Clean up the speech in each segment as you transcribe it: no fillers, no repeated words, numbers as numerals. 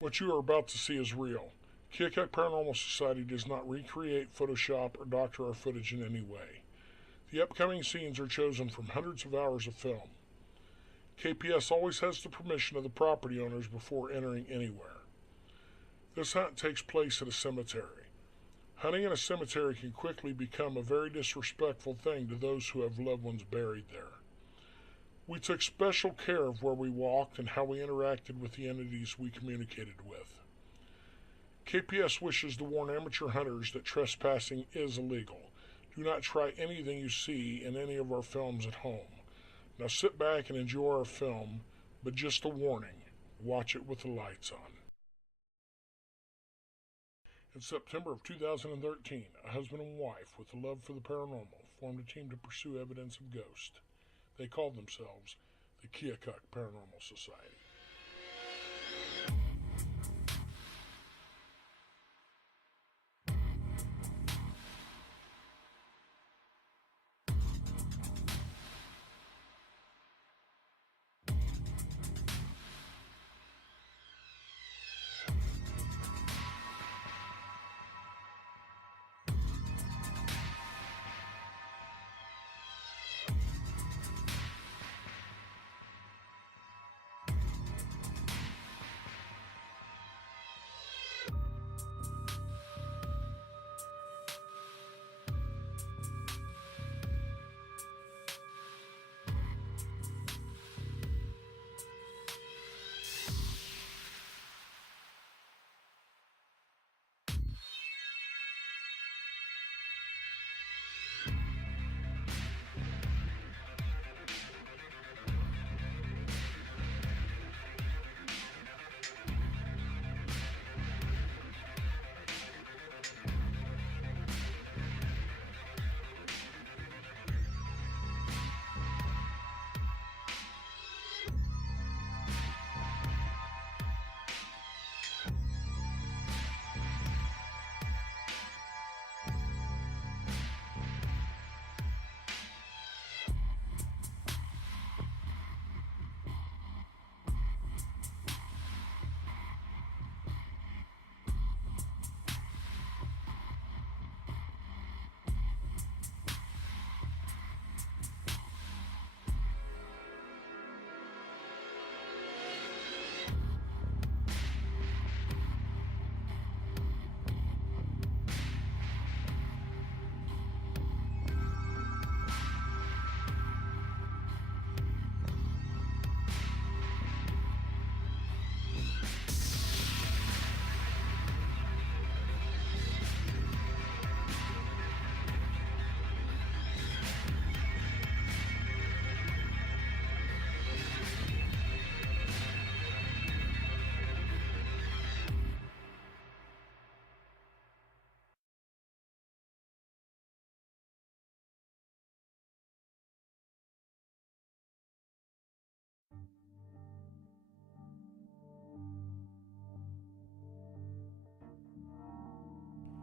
What you are about to see is real. Keokuk Paranormal Society does not recreate, Photoshop, or doctor our footage in any way. The upcoming scenes are chosen from hundreds of hours of film. KPS always has the permission of the property owners before entering anywhere. This hunt takes place at a cemetery. Hunting in a cemetery can quickly become a very disrespectful thing to those who have loved ones buried there. We took special care of where we walked and how we interacted with the entities we communicated with. KPS wishes to warn amateur hunters that trespassing is illegal. Do not try anything you see in any of our films at home. Now sit back and enjoy our film, but just a warning, watch it with the lights on. In September of 2013, a husband and wife with a love for the paranormal formed a team to pursue evidence of ghosts. They called themselves the Keokuk Paranormal Society.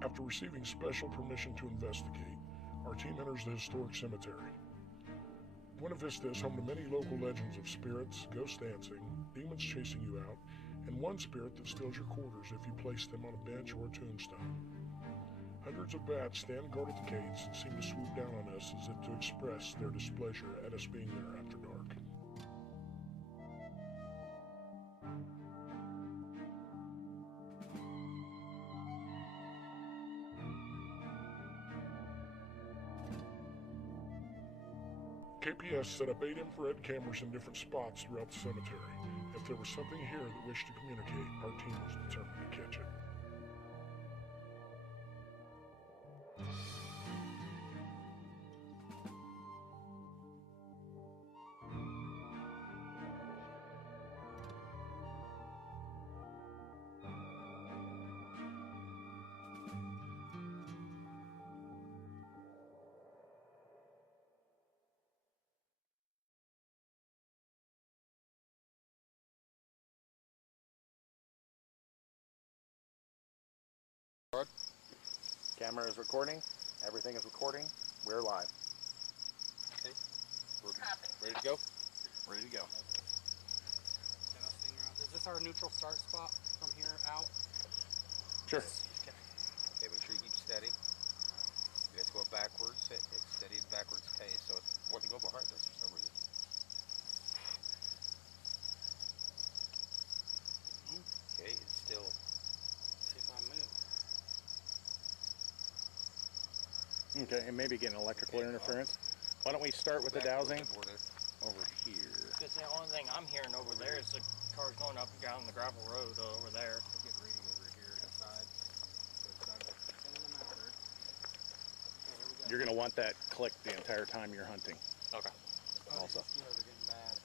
After receiving special permission to investigate, our team enters the historic cemetery. Buena Vista is home to many local legends of spirits, ghosts dancing, demons chasing you out, and one spirit that steals your quarters if you place them on a bench or a tombstone. Hundreds of bats stand guard at the gates and seem to swoop down on us as if to express their displeasure at us being there after dark. KPS set up 8 infrared cameras in different spots throughout the cemetery. If there was something here that wished to communicate, our team was determined to catch it. Camera is recording. Everything is recording. We're live. Okay. We're ready to go? Ready to go. Is this our neutral start spot from here? out? Sure. Okay, make sure you keep steady. You have to go backwards. It's steady and backwards pace, so it's wanting to go behind us for some reason. Okay, it's still. See if I move. Okay, and maybe get an electrical interference. Why don't we start with the dowsing over here? Because the only thing I'm hearing over there is the cars going up and down the gravel road over there. We'll get reading over here to the side. Sending them out. Okay, here we go. You're going to want that clicked the entire time you're hunting. Okay. Also. These mosquitoes are getting bad.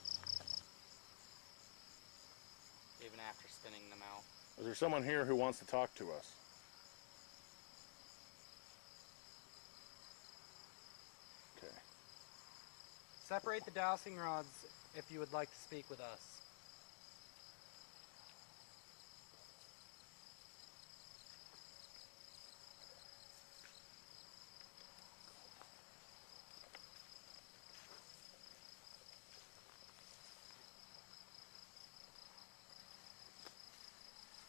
Even after spinning them out. Is there someone here who wants to talk to us? Okay. Separate the dowsing rods if you would like to speak with us.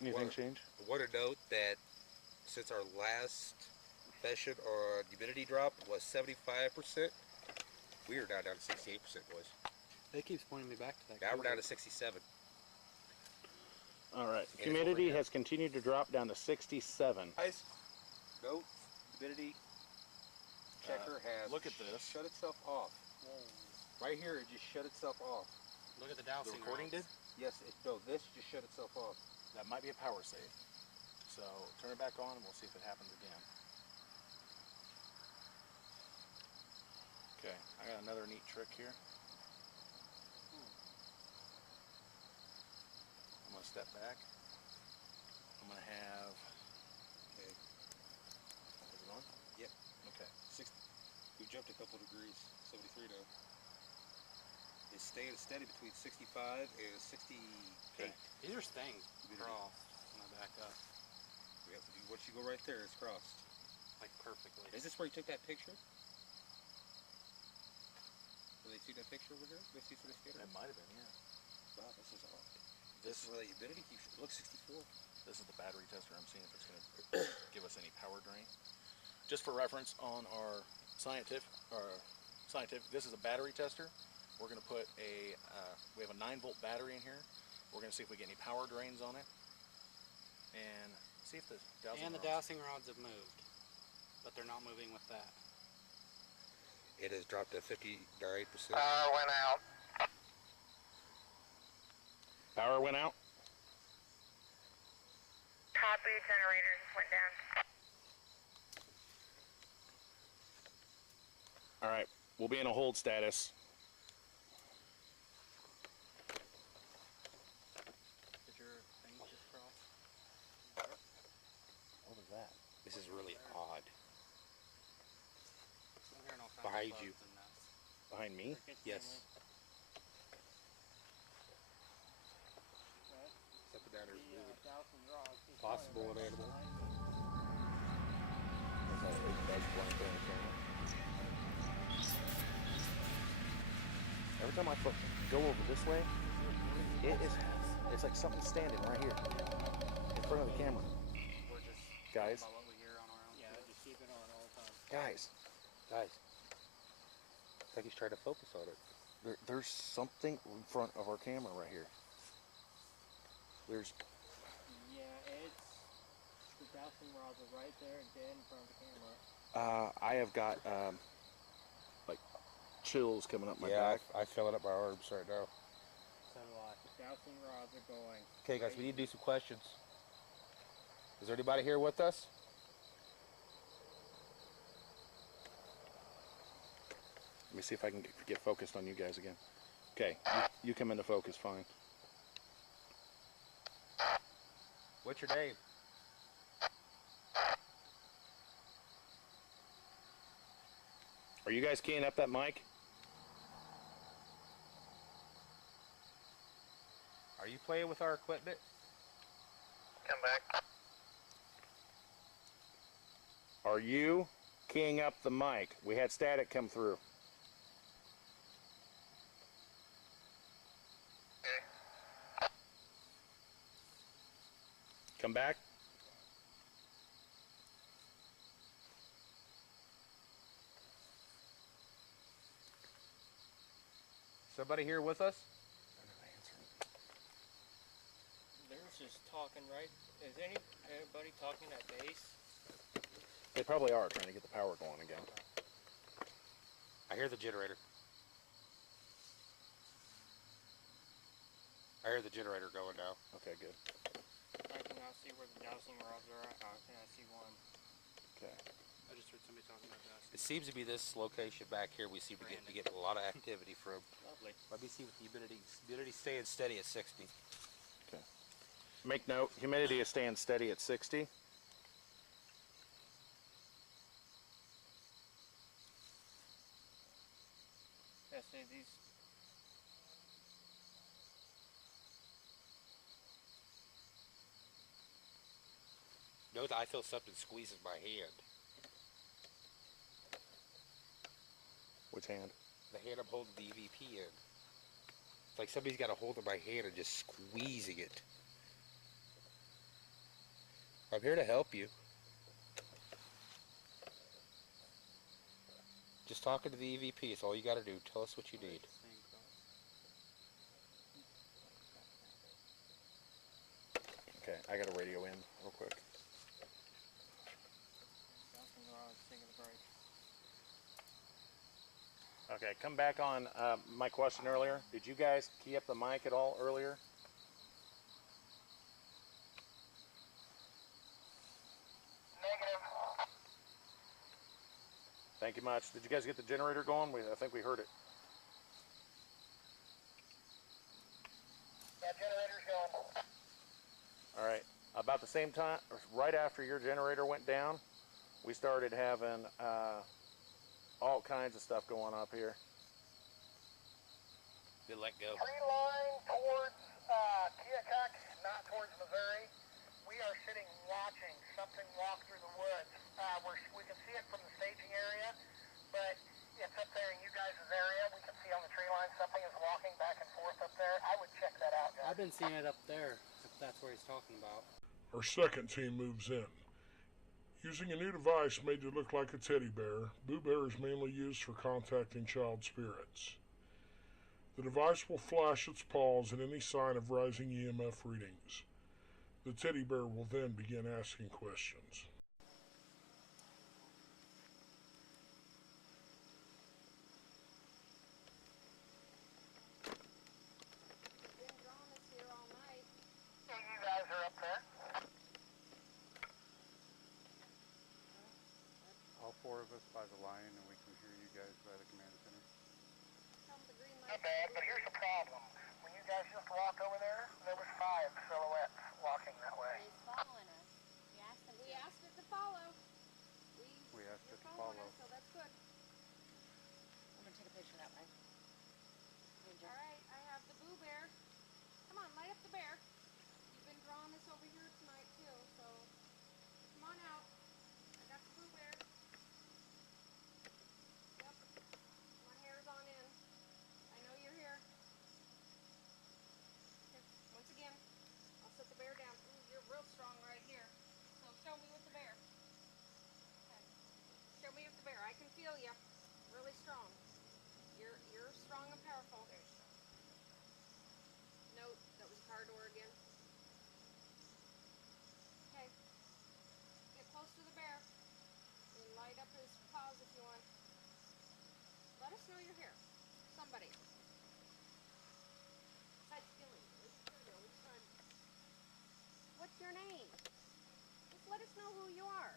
Anything change? I want to note that since our last session on humidity drop was 75%, we are now down to 68%, boys. It keeps pointing me back to that. Now we're down to 67. All right. And Humidity has continued to drop down to 67. Guys, note, humidity checker has look at this. shut itself off. Right here, it just shut itself off. Look at the dowsing The recording rods. did? Yes, no, this just shut itself off. That might be a power save. So turn it back on and we'll see if it happens again. Okay, I got another neat trick here. I'm going to step back. I'm going to have... Okay. Is it on? Yep. Okay. 60. We jumped a couple degrees. 73 now. It's staying steady between 65 and 68. Okay. These are staying Humidity. crossed when I back up. We have to do, once you go right there, it's crossed. Like perfectly. Is this where you took that picture? Do they see that picture over here? Do they see for the scanner? It might have been, yeah. Wow, this is odd. This is where the humidity keeps. Look, 64. This is the battery tester. I'm seeing if it's going to give us any power drain. Just for reference, on our scientific, this is a battery tester. We're going to put a, we have a 9-volt battery in here. We're going to see if we get any power drains on it. And see if the dowsing And the rods- dowsing rods have moved. But they're not moving with that. It has dropped to 59%. Power went out. Power went out. Copy, generator just went down. All right, we'll be in a hold status. Did your thing just cross? What was that? This is really odd. I'm hearing all kinds Behind of you. bugs and nests. Behind me? Yes. Up and down there is moving. Possible an animal. Every time I go over this way, it's like something standing right here in front of the camera. We're just Guys, about what we hear on our own. Yeah, just keep it on all the time. guys, Guys. It's like he's trying to focus on it. there's something in front of our camera right here. There's, Yeah, it's the dowsing rods are right there, dead in front of the camera. I have got like chills coming up my Yeah, back. I feel it up my arms right now. So do I. The dowsing rods are going. Okay, guys, we need to do some questions. Is there anybody here with us? Let me see if I can get focused on you guys again. Okay, you come into focus, fine. What's your name? Are you guys keying up that mic? Are you playing with our equipment? Come back. Are you keying up the mic? We had static come through. Come back. Somebody here with us? They're just talking, right? Is anybody talking at base? They probably are trying to get the power going again. I hear the generator. I hear the generator going now. Okay, good. I cannot see where the dowsing rods are at. I cannot see one. Okay. I just heard somebody talking about that. It seems to be this location back here we seem to be getting a lot of activity from. Lovely. Let me see what the humidity. Humidity staying steady at 60. Okay. Make note, humidity is staying steady at 60. Yeah, see these. Note that I feel something squeezing my hand. Which hand? The hand I'm holding the EVP in. It's like somebody's got a hold of my hand and just squeezing it. I'm here to help you. Just talking to the EVP is all you got to do. Tell us what you need. Okay, I got a radio in real quick. Dowsing rods taking a break. Okay, come back on my question earlier. Did you guys key up the mic at all earlier? Negative. Thank you much. Did you guys get the generator going? I think we heard it. That generator's going. All right. About the same time, right after your generator went down, we started having all kinds of stuff going up here. Then let go. Tree line towards Keokuk, not towards Missouri. We are sitting watching something walk through the woods. We can see it from the staging area, but it's up there in you guys' area. We can see on the tree line something is walking back and forth up there. I would check that out, guys. I've been seeing it up there, if that's what he's talking about. Our second team moves in. Using a new device made to look like a teddy bear, Boo Bear is mainly used for contacting child spirits. The device will flash its paws at any sign of rising EMF readings. The teddy bear will then begin asking questions. Been drawing us here all night. Yeah, you guys are up there. All four of us by the line, and we can hear you guys by the command center. Not bad, but here's the problem. When you guys just walked over there, there was 5 silhouettes walking that way. He's following us. We asked it to follow. We asked it to Following follow. us, so that's good. I'm gonna take a picture that way. All right, I have the Boo Bear. Come on, light up the bear. You've been drawing this over here tonight too, so come on out. I got the Boo Bear. Yep. My hair's on in. I know you're here. Okay. Once again, I'll set the bear down. Ooh, you're real strong right here. So show me with the bear. Okay. Show me with the bear. I can feel you. Really strong. You're strong and powerful. No, that was a car door again. Okay. Get close to the bear. And light up his paws if you want. Let us know you're here. Somebody. Besides feeling really secure all the time. What's your name? Just let us know who you are.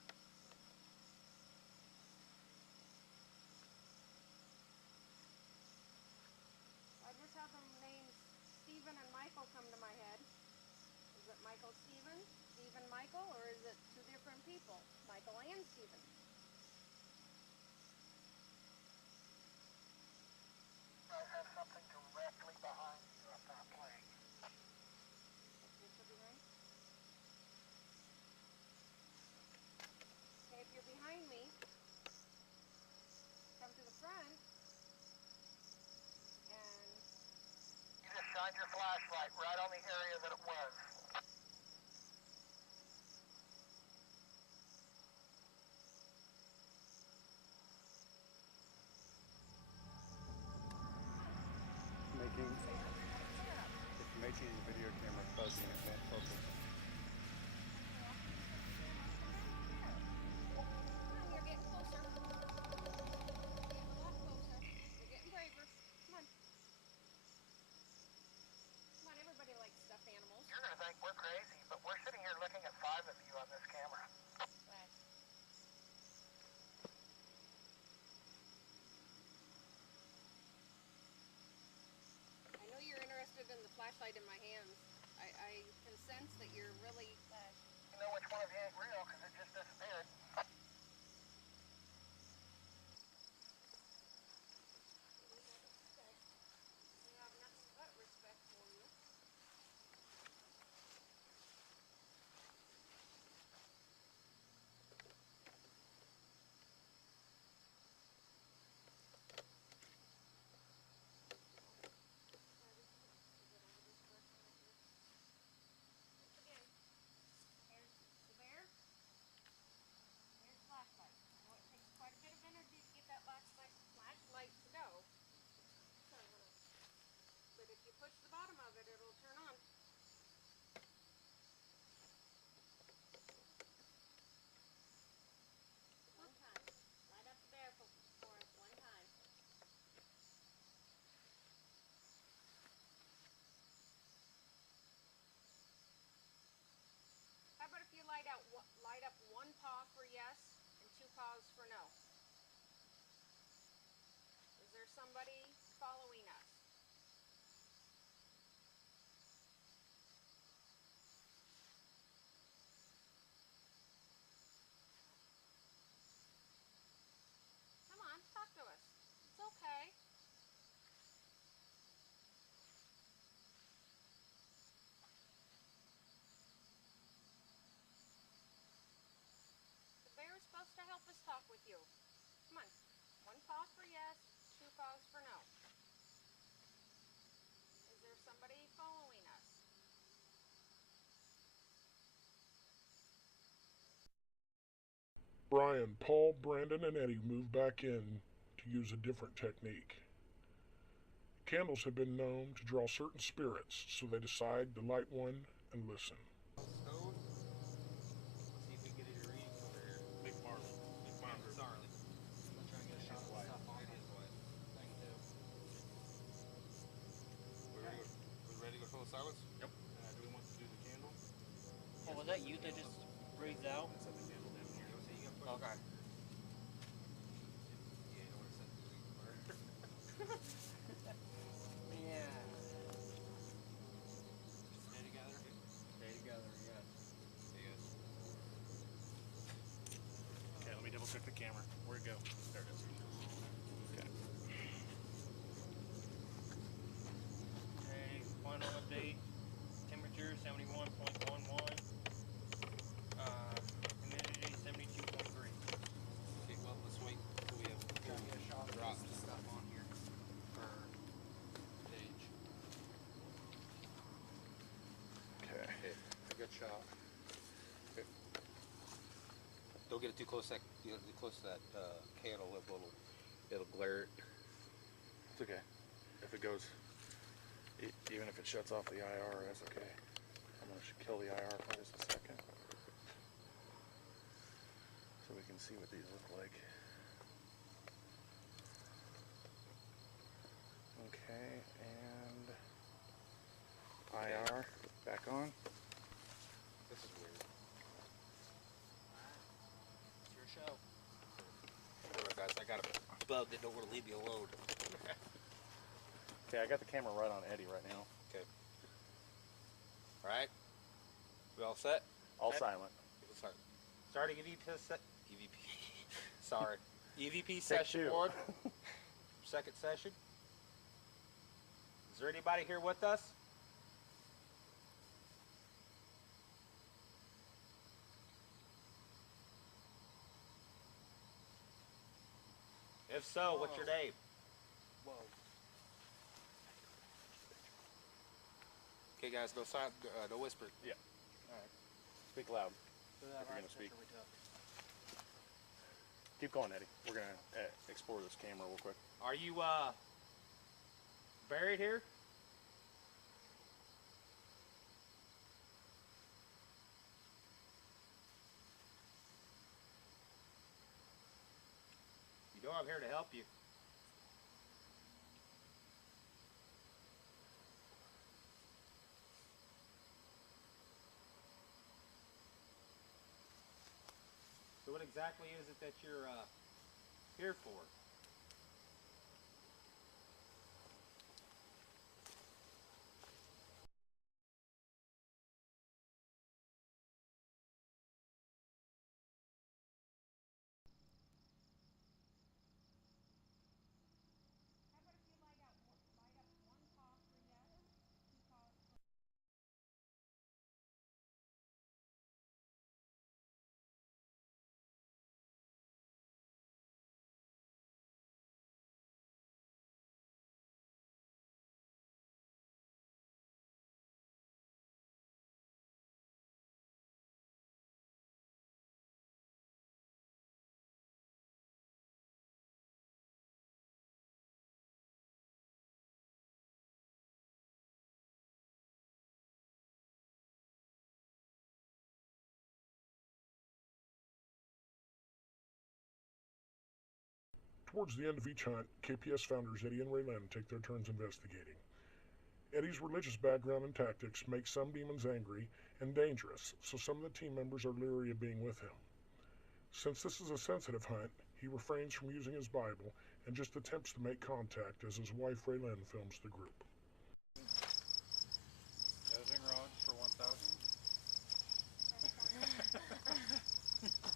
I just have the names Stephen and Michael come to my head. Is it Michael Stephen? Stephen Michael? Or is it two different people? Michael and Stephen? You guys have something directly behind you up that plane. Picture behind? Okay, if you're behind me, come to the front. And You just shined your flashlight right on the area that it was. somebody following us? Come on, talk to us. It's okay. The bear is supposed to help us talk with you. Come on. One paw for yes, two paws for no. Is there somebody following us? Brian, Paul, Brandon, and Eddie move back in to use a different technique. Candles have been known to draw certain spirits, so they decide to light one and listen. Stone. Let's see if we can get any readings over here. Big Marlin. Big Marlin. Sarley. I'm gonna try and get a shot of the stuff on It the is white. thing too. We ready to go total silence? Yep. Do we want to do the candle? Oh, was that you that just breathed out? Set the candle down here. So you got to Okay. Yeah, you don't want to set the reading part. Yeah. Stay together. Stay together, yes. Yes. Okay, let me double check the camera. Where'd it go? There it is. Okay. Okay, final update. Temperature 71.11. Humidity 72.3. Okay, well, let's wait until we have Try and get a shot of drops. the stuff on here for Paige. Okay. Okay, a good shot. Okay. Don't get it too close. That you get too close to that candle. It'll glare. It's okay. If it goes, even if it shuts off the IR, that's okay. I'm gonna kill the IR for just a second, so we can see what these look like. Okay, and IR back on. This is weird. It's your show. Hold on, guys. I got a bug that don't want to leave me alone. Okay, I got the camera right on Eddie right now. Okay. All right. We all set? All Okay. silent. Let's start. Starting EVP. Sorry. EVP Take session two. 1. Second session. Is there anybody here with us? If so, what's your name? Whoa. Okay, guys, no sign, no whisper. Yeah. All right. Speak loud. So that If you're last gonna speak. picture we took. Keep going, Eddie. We're gonna explore this camera real quick. Are you buried here? You know I'm here to help you. So what exactly is it that you're here for? How about if you light up one paw for yes, two paws for Towards the end of each hunt, KPS founders Eddie and Raylan take their turns investigating. Eddie's religious background and tactics make some demons angry and dangerous, so some of the team members are leery of being with him. Since this is a sensitive hunt, he refrains from using his Bible and just attempts to make contact as his wife Raylan films the group. Dowsing rods for 1,000.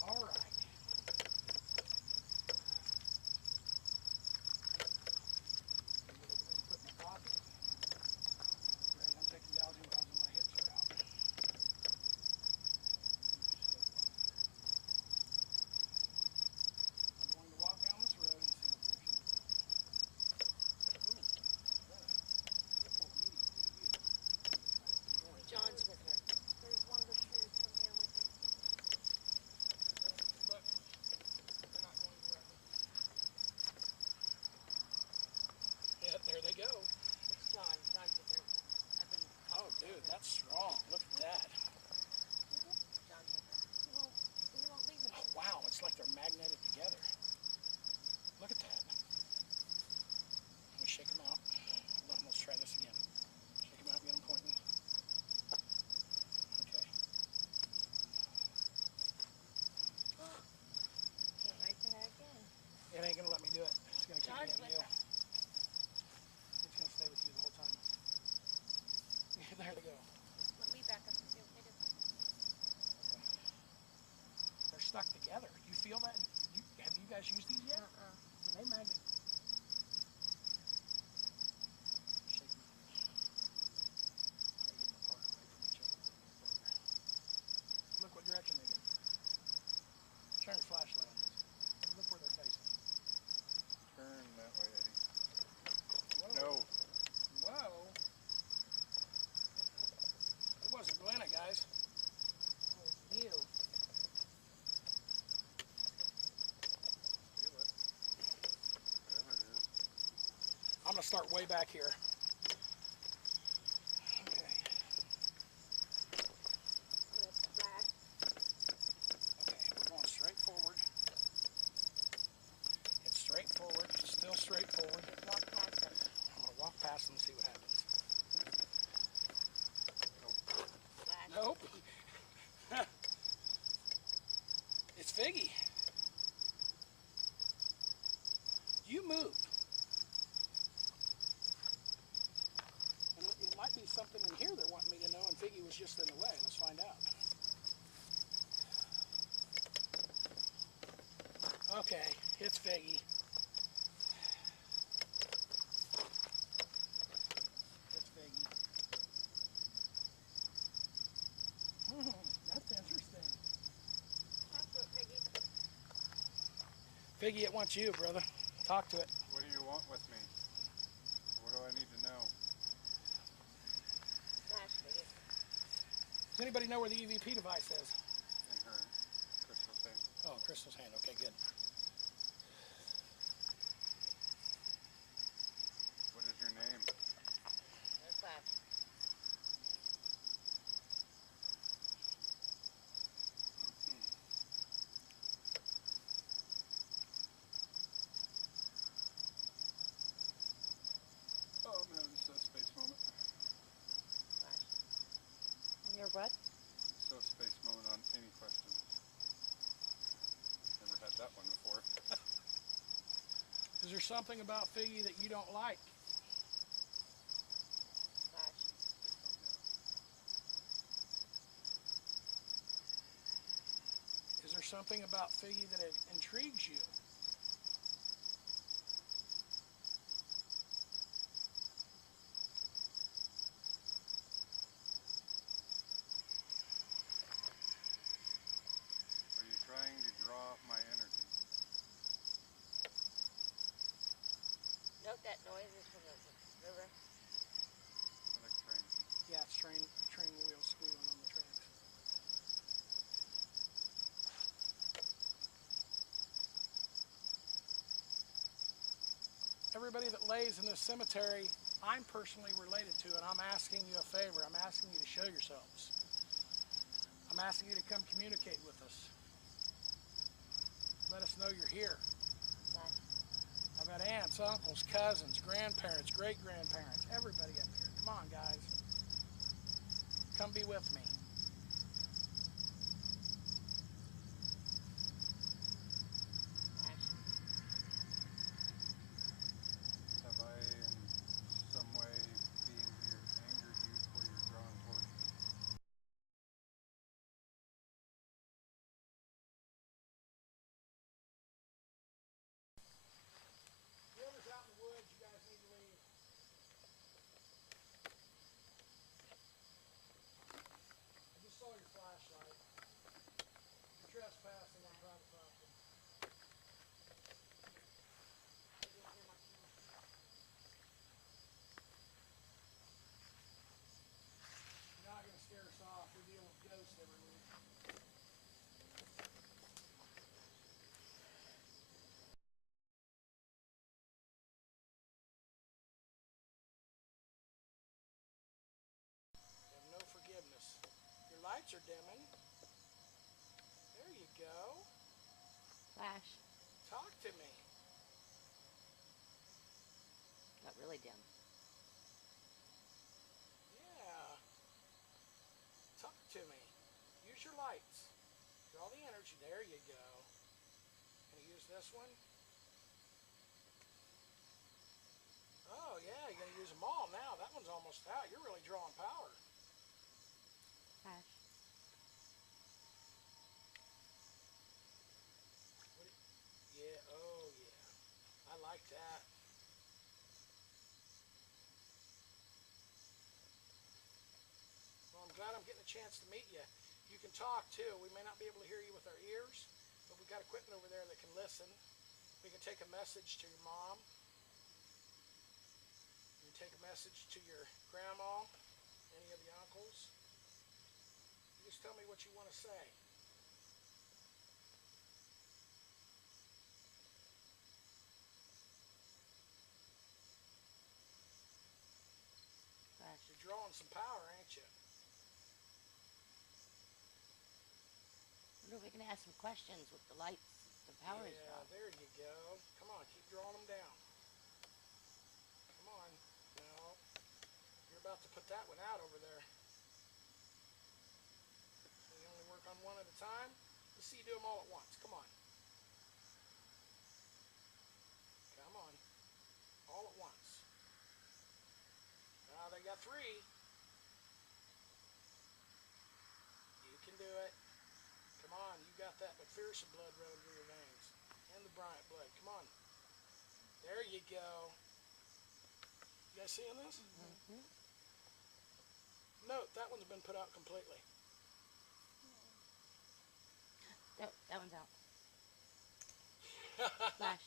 All right. Put in my pocket. Ready, I'm taking dowsing rods and my hips are out. I'm going to walk down this road and see what there's. Ooh, that's full of meaty to you. John's with her. There's one of the trees from here with him. Look, they're not going directly. Yeah, there they go. It's John. John's with her. I've been. Oh, dude, that's strong. Look at that. John's with her. He won't leave him. Oh, wow, it's like they're magneted together. Look at that. Let me shake them out. Let's try this again. Shake them out, get them pointing. Okay. Can't write that again. It ain't gonna let me do it. It's gonna keep me John's at with you. her. It's gonna stay with you the whole time. There they go. Let me back up and see what they do. Okay. They're stuck together. You feel that? Have you guys used these yet? When they magnet. Shake them out. They get apart away from each other. Look what direction they go. Turn your flashlight on these. Look where they're facing. Turn that way, Eddie. Whoa. No. Whoa. It wasn't Glenna, guys. Oh, it's you. Feel it. Whatever it is. I'm gonna start way back here. Okay. I'm gonna flash. Okay, we're going straight forward. It's straight forward, still straight forward. Just walk past them. I'm gonna walk past them and see what happens. Flash. Nope. It's Figgy. You move. And it might be something in here they're wanting me to know, and Figgy was just in the way. Let's find out. Okay, it's Figgy. It's Figgy. That's interesting. Talk to it, Piggy. Figgy, it wants you, brother. Talk to it. What do you want with me? What do I need to know? Flash, Piggy. Does anybody know where the EVP device is? In her crystal thing. Oh, Crystal's hand. Okay, good. What is your name? There's Flash. Oh, I'm having a space moment. Flash. You're what? So space moment on any questions. Never had that one before. Is there something about Figgy that you don't like? Flash. Is there something about Figgy that it intrigues you? Are you trying to draw my energy? Note that noise is from the river. I like train. Yeah, it's train wheels squealing on the tracks. Everybody that lays in this cemetery, I'm personally related to, and I'm asking you a favor. I'm asking you to show yourselves. I'm asking you to come communicate with us. Let us know you're here. Flash. I've got aunts, uncles, cousins, grandparents, great-grandparents, everybody up here. Come on, guys. Come be with me. Flash. go. Can you use this one? Oh yeah, you're gonna use them all now. That one's almost out. You're really drawing power. Hash. Yeah, oh yeah. I like that. Well, I'm glad I'm getting a chance to meet you. You can talk too. We may not be able to hear you with our ears, but we've got equipment over there that can listen. We can take a message to your mom. You can take a message to your grandma, any of the uncles. You just tell me what you want to say. Flash. You're drawing some power, ain't you? Wonder if we can ask some questions with the lights. The power is Yeah, off. there you go. Come on, keep drawing them down. Come on. No. You're about to put that one out over there. So you only work on one at a time? Let's see you do them all at once. Come on. Come on. All at once. Now they got 3. You can do it. Come on, you got that McPherson blood running through your veins. And the Bryant blood. Come on. There you go. You guys seeing this? Mm-hmm. Note, that one's been put out completely. That one's out. Flash.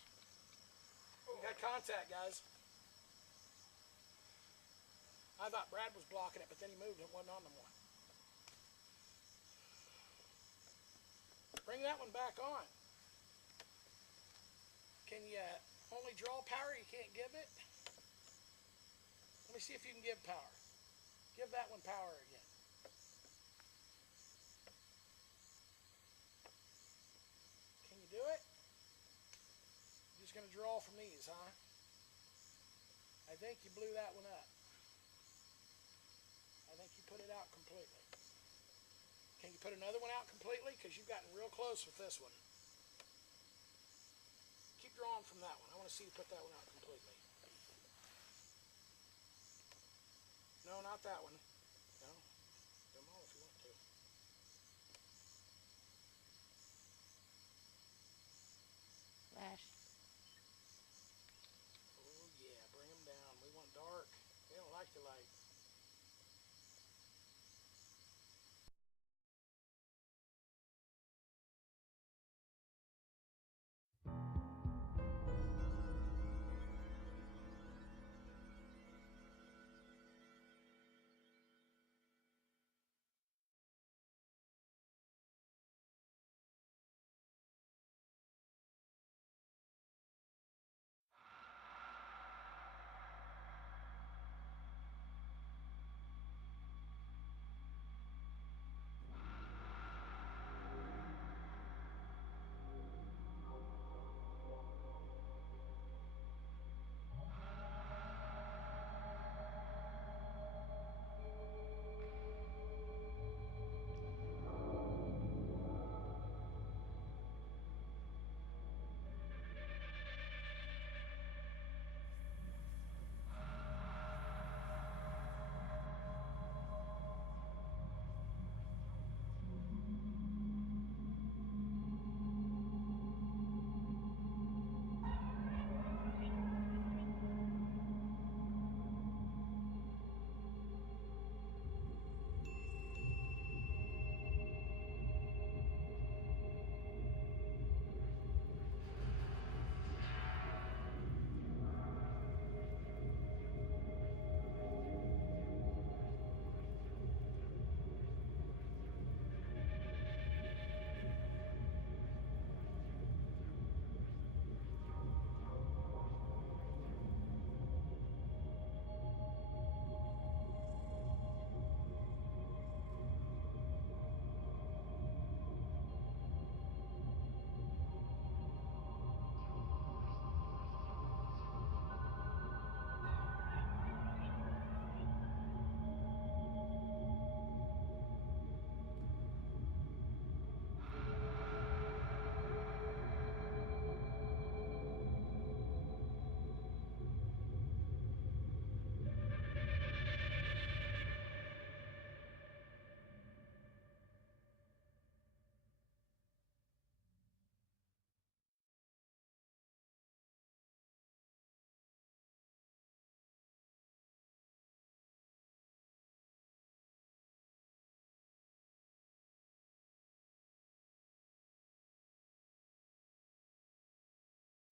We got contact, guys. I thought Brad was blocking it, but then he moved and it wasn't on no more. Bring that one back on. Can you only draw power? You can't give it? Let me see if you can give power. Give that one power again. Can you do it? You're just going to draw from these, huh? I think you blew that one up. I think you put it out completely. Can you put another one out completely? Because you've gotten real close with this one. Keep drawing from that one. I want to see you put that one out completely. No, not that one. No. Do them all if you want to. Flash. Oh, yeah. Bring them down. We want dark. They don't like the light.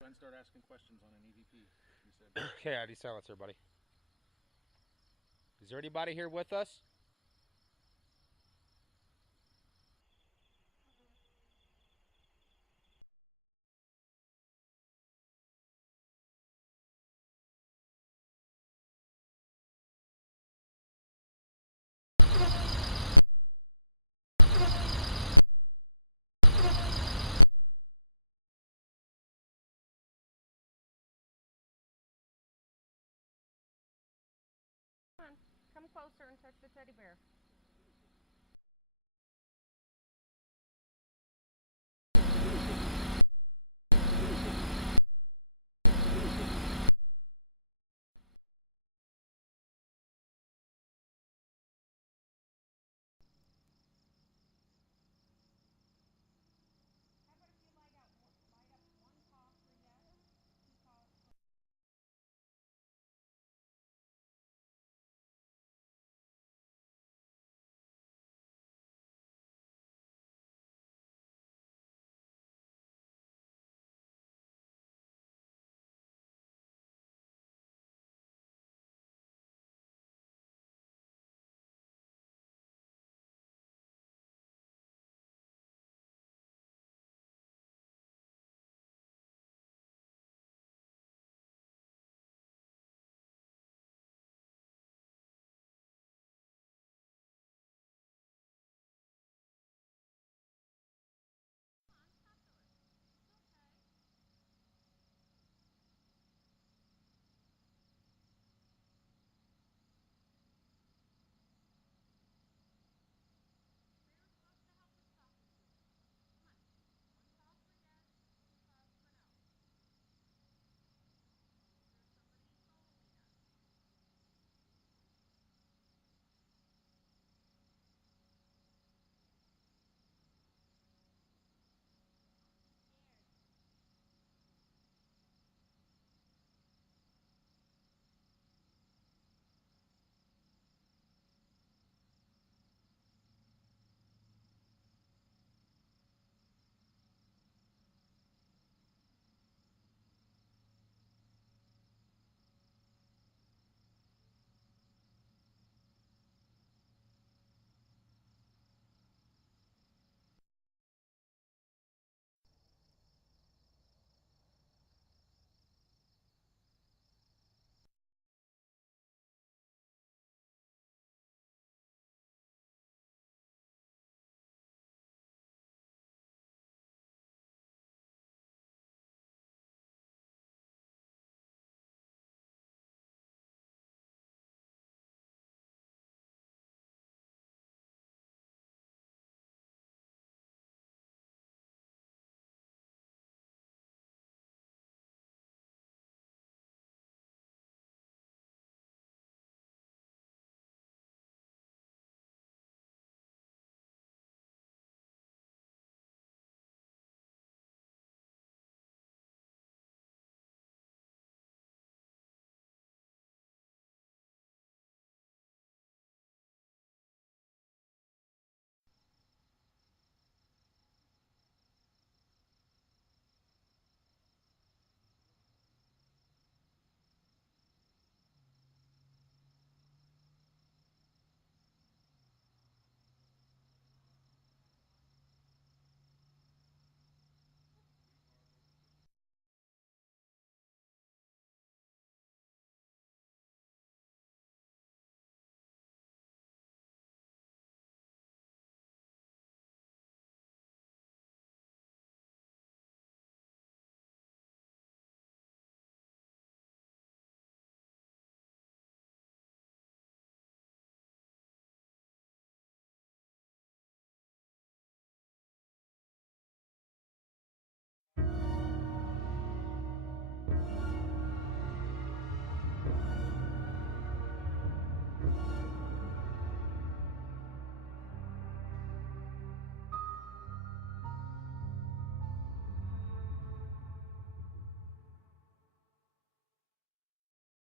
ahead and start asking questions on an EVP. He said, Okay, I silence everybody. Is there anybody here with us? Come on, come closer and touch the teddy bear.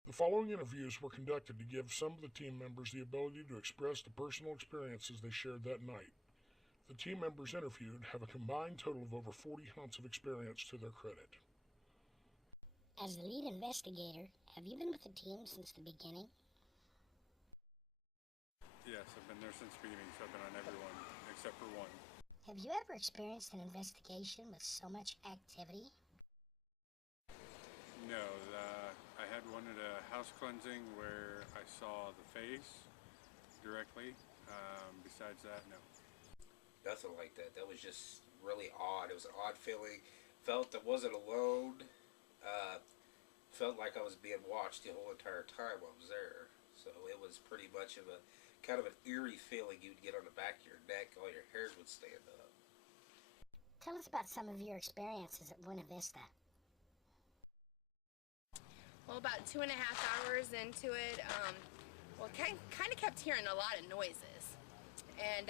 The following interviews were conducted to give some of the team members the ability to express the personal experiences they shared that night. The team members interviewed have a combined total of over 40 hunts of experience to their credit. As the lead investigator, have you been with the team since the beginning? Yes, I've been there since the beginning, so I've been on every one except for one. Have you ever experienced an investigation with so much activity? No, I had one at a house cleansing where I saw the face directly. Besides that, no. Nothing like that. That was just really odd. It was an odd feeling. Felt that wasn't alone. Felt like I was being watched the whole entire time I was there. So it was pretty much of a kind of an eerie feeling you'd get on the back of your neck. All your hairs would stand up. Tell us about some of your experiences at Buena Vista. Well, about 2.5 hours into it, kind of kept hearing a lot of noises. And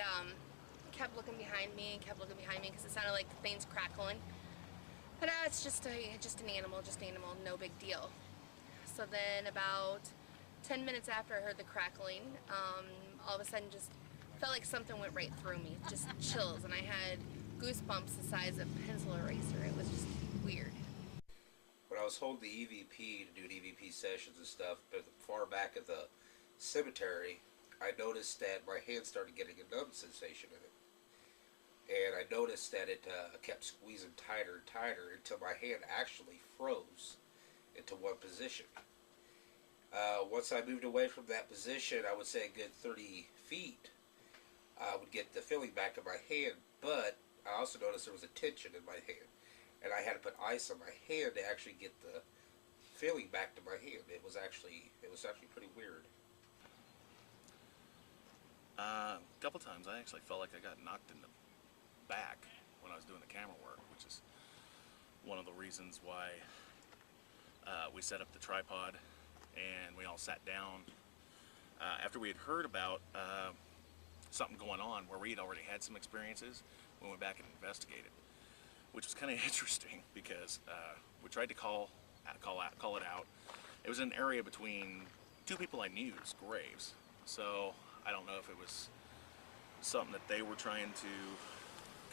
kept looking behind me because it sounded like things crackling. But it's just an animal, no big deal. So then about 10 minutes after I heard the crackling, all of a sudden just felt like something went right through me, just chills, and I had goosebumps the size of a pencil eraser. It was just weird. When I was holding the EVP to do EVP sessions and stuff, but far back at the cemetery, I noticed that my hand started getting a numb sensation in it. And I noticed that it kept squeezing tighter and tighter until my hand actually froze into one position. Once I moved away from that position, I would say a good 30 feet, I would get the feeling back in my hand, but I also noticed there was a tension in my hand. And I had to put ice on my hand to actually get the feeling back to my hand. It was actually pretty weird. A couple times I actually felt like I got knocked in the back when I was doing the camera work, which is one of the reasons why we set up the tripod and we all sat down after we had heard about something going on where we had already had some experiences. We went back and investigated, which was kind of interesting because we tried to call it out. It was an area between two people I knew's graves, so I don't know if it was something that they were trying to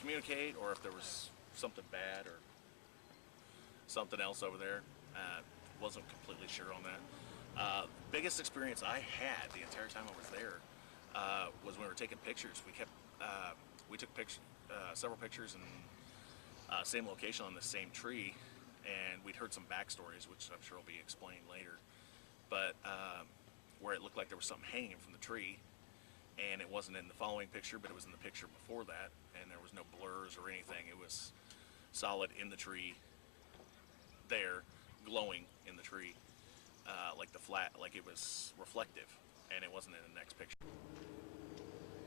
communicate or if there was something bad or something else over there. Wasn't completely sure on that. Biggest experience I had the entire time I was there was when we were taking pictures. We took several pictures in same location on the same tree, and we'd heard some backstories, which I'm sure will be explained later. But where it looked like there was something hanging from the tree, and it wasn't in the following picture, but it was in the picture before that, and there was no blurs or anything. It was solid in the tree, there, glowing in the tree, like it was reflective, and it wasn't in the next picture.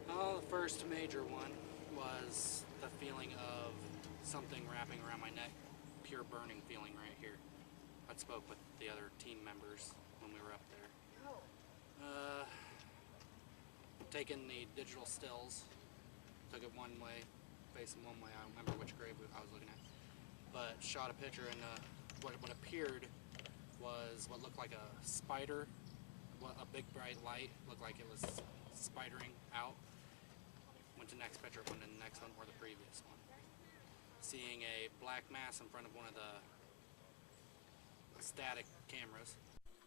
Oh, the first major one was the feeling of something wrapping around my neck, pure burning feeling right here. I spoke with the other team members when we were up there. Taking the digital stills, took it one way, facing one way. I don't remember which grave I was looking at, but shot a picture, and what appeared was what looked like a spider. A big bright light looked like it was spidering out. Went to the next picture, went to the next one or the previous one. Seeing a black mass in front of one of the static cameras.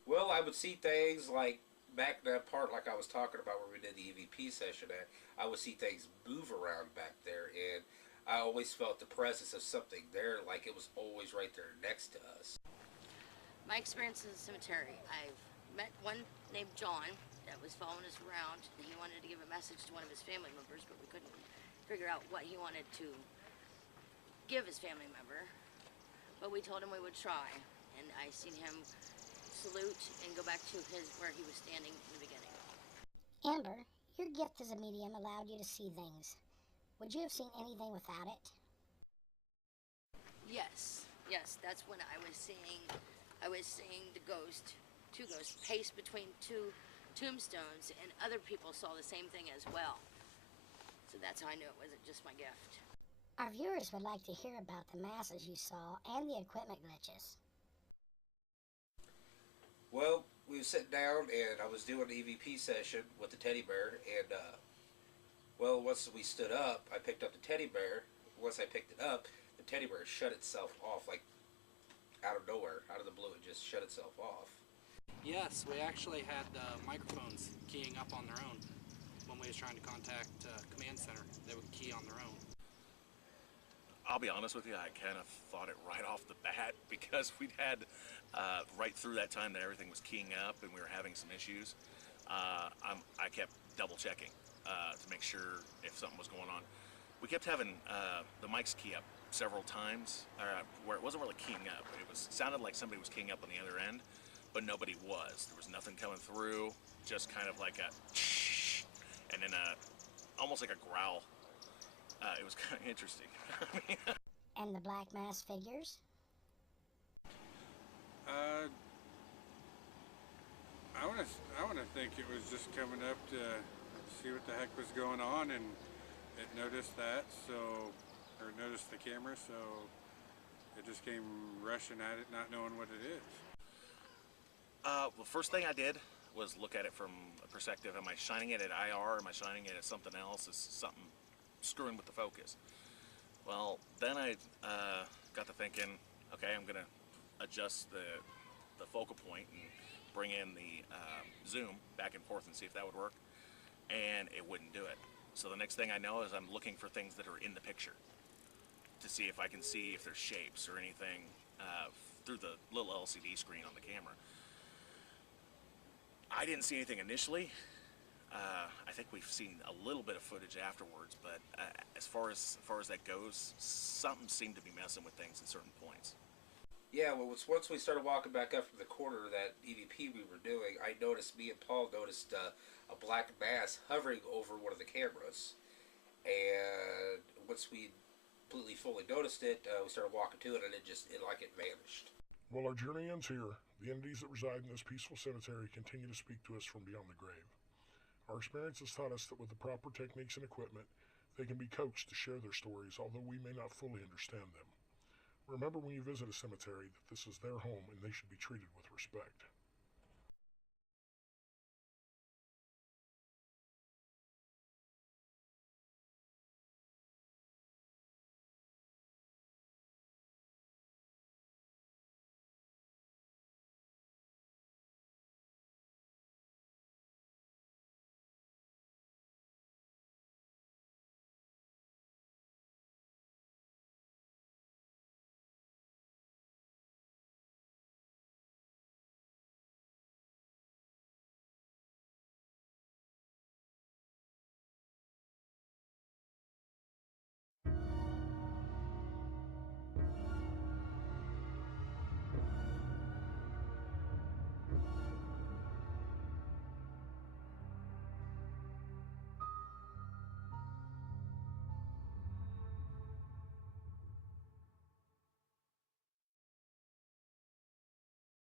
Well, I would see things like back that part like I was talking about where we did the EVP session at. I would see things move around back there, and I always felt the presence of something there, like it was always right there next to us. My experience in the cemetery, I've met one named John that was following us around. He wanted to give a message to one of his family members, but we couldn't figure out what he wanted to give his family member. But we told him we would try, and I seen him salute and go back to where he was standing in the beginning. Amber, your gift as a medium allowed you to see things. Would you have seen anything without it? Yes, that's when I was seeing the two ghosts paced between two tombstones, and other people saw the same thing as well. So that's how I knew it wasn't just my gift. Our viewers would like to hear about the masses you saw and the equipment glitches. Well, we were sitting down, and I was doing an EVP session with the teddy bear, and once we stood up, I picked up the teddy bear. Once I picked it up, the teddy bear shut itself off, like out of nowhere, out of the blue, it just shut itself off. Yes, we actually had microphones keying up on their own when we was trying to contact command center. They would key on their own. I'll be honest with you, I kind of thought it right off the bat because we'd had right through that time that everything was keying up and we were having some issues. I kept double checking to make sure if something was going on. We kept having the mics key up several times where it wasn't really keying up. It sounded like somebody was keying up on the other end, but nobody was. There was nothing coming through, just kind of like a and then almost like a growl. It was kind of interesting. And the black mass figures? I want to think it was just coming up to see what the heck was going on, and it noticed that, or noticed the camera, so it just came rushing at it, not knowing what it is. Well, first thing I did was look at it from a perspective, am I shining it at IR, am I shining it at something else, is something screwing with the focus? Well, then I got to thinking, okay, I'm gonna adjust the focal point and bring in the zoom back and forth and see if that would work, and it wouldn't do it. So the next thing I know is I'm looking for things that are in the picture to see if I can see if there's shapes or anything through the little LCD screen on the camera. I didn't see anything initially. I think we've seen a little bit of footage afterwards, but as far as that goes, something seemed to be messing with things at certain points. Yeah, well, once we started walking back up from the corner of that EVP we were doing, me and Paul noticed a black mass hovering over one of the cameras. And once we completely fully noticed it, we started walking to it, and it vanished. Well, our journey ends here. The entities that reside in this peaceful cemetery continue to speak to us from beyond the grave. Our experience has taught us that with the proper techniques and equipment, they can be coached to share their stories, although we may not fully understand them. Remember when you visit a cemetery that this is their home and they should be treated with respect.